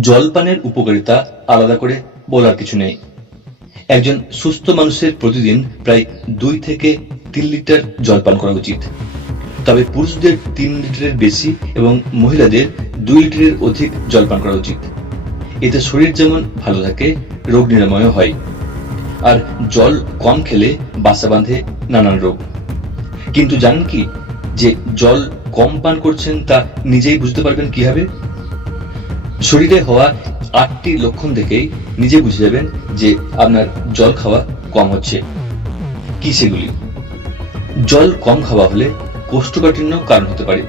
জলপানের উপকারিতা আলাদা করে বলার কিছু নেই। একজন সুস্থ মানুষের প্রতিদিন প্রায় দুই থেকে তিন লিটার জল পান করা উচিত। তবে পুরুষদের তিন লিটারের বেশি এবং মহিলাদের দুই লিটারের অধিক জল পান করা উচিত। এতে শরীর যেমন ভালো থাকে, রোগ নিরাময় হয়। আর জল কম খেলে বাসা বাঁধে নানান রোগ। কিন্তু জানেন কি, যে জল কম পান করছেন তা নিজেই বুঝতে পারবেন কীভাবে? শরীরে হওয়া আটটি লক্ষণ দেখেই নিজে বুঝে যাবেন যে আপনার জল খাওয়া কম হচ্ছে। কি সেগুলি? জল কম খাওয়া হলে কোষ্ঠকাঠিন্য কারণ হতে পারে।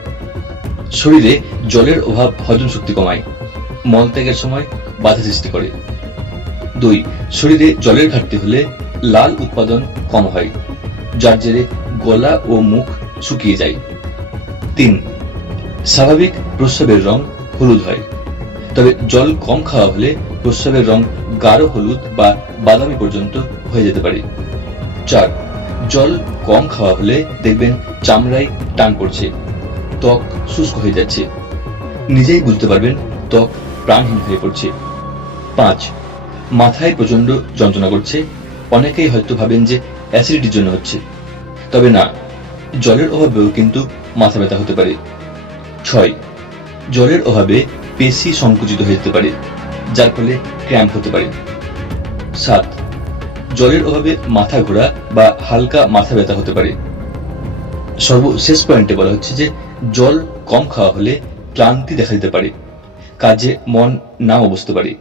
শরীরে জলের অভাব হজম শক্তি কমায়, মলত্যাগের সময় বাধা সৃষ্টি করে। দুই, শরীরে জলের ঘাটতি হলে লাল উৎপাদন কম হয়, যার জেরে গলা ও মুখ শুকিয়ে যায়। তিন, স্বাভাবিক প্রস্রাবের রং হলুদ হয়। তবে জল কম খাওয়া হলে প্রস্রাবের রং গাঢ় হলুদ বা বাদামি পর্যন্ত হয়ে যেতে পারে। চার, জল কম খাওয়া হলে দেখবেন চামড়ায় টান পড়ছে, ত্বক শুষ্ক হয়ে যাচ্ছে। নিজেই বুঝতে পারবেন ত্বক প্রাণহীন হয়ে পড়ছে। পাঁচ, মাথায় প্রচণ্ড যন্ত্রণা করছে। অনেকেই হয়তো ভাবেন যে অ্যাসিডিটির জন্য হচ্ছে। তবে না, জলের অভাবেও কিন্তু মাথা ব্যথা হতে পারে। ছয়, জলের অভাবে পেশি সংকুচিত যেতে পারে, যার ফলে ক্র্যাম্প হতে পারে। সাত, জলের অভাবে মাথা ঘোরা বা হালকা মাথা ব্যথা হতে পারে। সর্বশেষ পয়েন্টে বলা হচ্ছে যে, জল কম খাওয়া হলে ক্লান্তি দেখা দিতে পারে। কাজে মন নাও বসতে পারে।